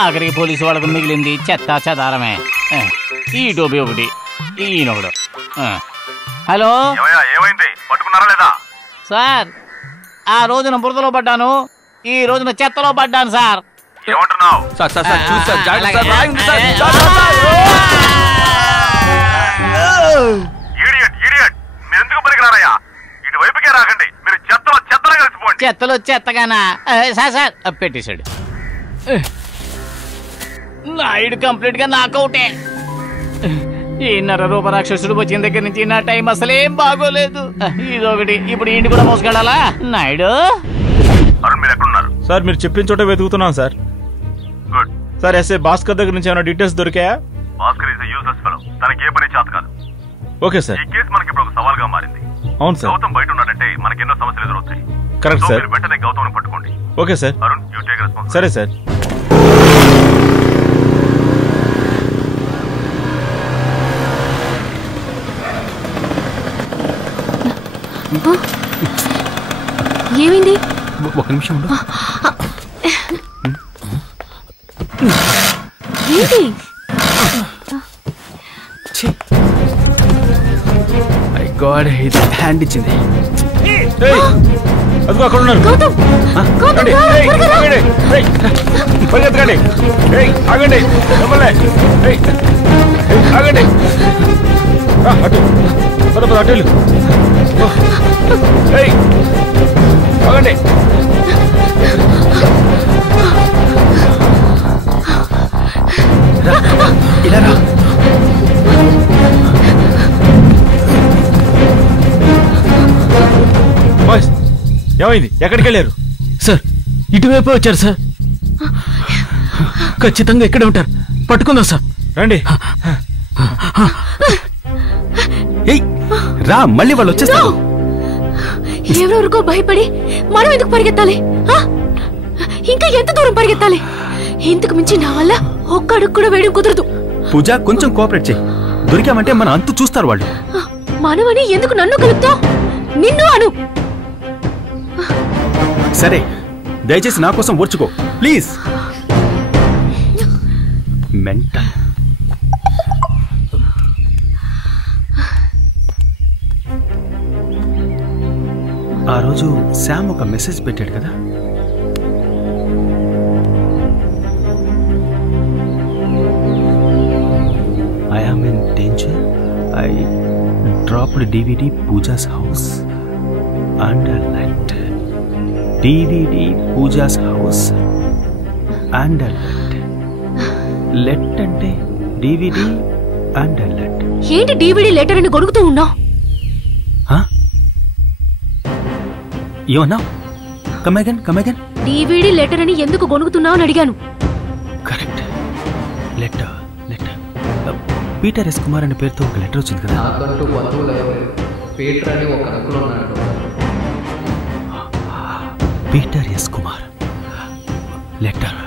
ఆఖరికి పోలీసు వాళ్ళకు మిగిలింది చెత్త చెదారమే. ఈ టోపీ ఒకటి, ఈయనొకడు. హలో, ఏమైంది? పట్టుకున్నారా లేదా? సార్, ఆ రోజున బురదలో పడ్డాను, ఈ రోజున చెత్తలో పడ్డాను సార్. ఏమంటున్నావు? మీరెందుకు పనికిరారయ్యా? ఇటువైపుకే రాకండి, మీరు చెత్తలో చెత్తలో కలిసిపోండి. చెత్తలో చెత్తగానా? సార్ సార్ పెట్టేశాడు. నాయుడు కంప్లీట్ గా నాకౌటే. ఈ నర రూప రాక్షసుడు వచ్చిన దగ్గర నుంచి నా టైం అసలేం బాగోలేదు. ఇదొకటి, ఇప్పుడు ఇంటి కూడా మోసుకెళ్ళాలా? నాయుడు మీరు ఎక్కడున్నారు సార్? మీరు చెప్పిన చోట వెతుకుతున్నాం సార్. సార్, ఎస్ఐ భాస్కర్ దగ్గర నుంచి ఏమైనా డీటెయిల్స్ దొరికాయా? భాస్కర్ ఇస్ యూజ్లెస్ ఫెలో, తనకి ఏ పని చేత కాదు. Okay sir. ఈ కేసు మనకి ఇప్పుడు ఒక సవాల్గా మారింది. అవును సార్. గౌతమ్ బయట ఉన్నాడంటే మనకి ఎన్నో సమస్యలు ఎదురవుతాయి. Correct sir. వెంటనే గౌతమ్ పట్టుకోండి. Okay sir. Arun, you take responsibility. సరే సార్. ఏమైంది? ఒక నిమిషం ఉండు. ఏంటి? మై గాడ్, ఇది హ్యాండ్ ఇచ్చింది. అదిగో అక్కడ ఉన్నారు. పరిగెత్తకండి, ఆగండి, ఆగండి. అటు పద పద, అటు ఆగండి. ఇలా రా. ఏమైంది? ఎక్కడికి వెళ్ళారు సార్? ఇటువైపు వచ్చారు సార్. ఖచ్చితంగా ఇక్కడే ఉంటారు. పట్టుకుందాం సార్. రండి. రా, మళ్ళీ వాళ్ళు వచ్చేస్తారు. ఎవరెవరికో భయపడి మనం ఎందుకు పరిగెత్తాలి? ఇంకా ఎంత దూరం పరిగెత్తాలి? ఇంతకు మించి నా వల్ల ఒక్క అడుగు కూడా వేయడం కుదరదు. పూజ, కొంచెం కోఆపరేట్ చేయి. దొరికామంటే మన అంతు చూస్తారు వాళ్ళు. మనవని ఎందుకు నన్ను కలుపుతావు? నిన్ను అను. సరే, దయచేసి నా కోసం ఓర్చుకో ప్లీజ్. మెంటల్. ఆ రోజు శామ్ ఒక మెసేజ్ పెట్టాడు కదా. I am in danger. I dropped DVD Pooja's house and let. DVD Pooja's house and let. Let అంటే DVD అండ్ లెట్. ఏంటి DVD లెటర్ అని గొడుగుతూ ఉన్నావు? ఏమన్నా? Come again. DVD లెటర్ అని ఎందుకు గొనుగుతున్నావు అని అడిగాను. Correct. Letter. Peter S Kumar అనే పేరుతో ఒక లెటర్ వచ్చింది కదా. నాకంటూ బంధువులు ఎవరు? పీటర్ అని ఒక అంకుల్ ఉన్నాడు. Peter S Kumar letter.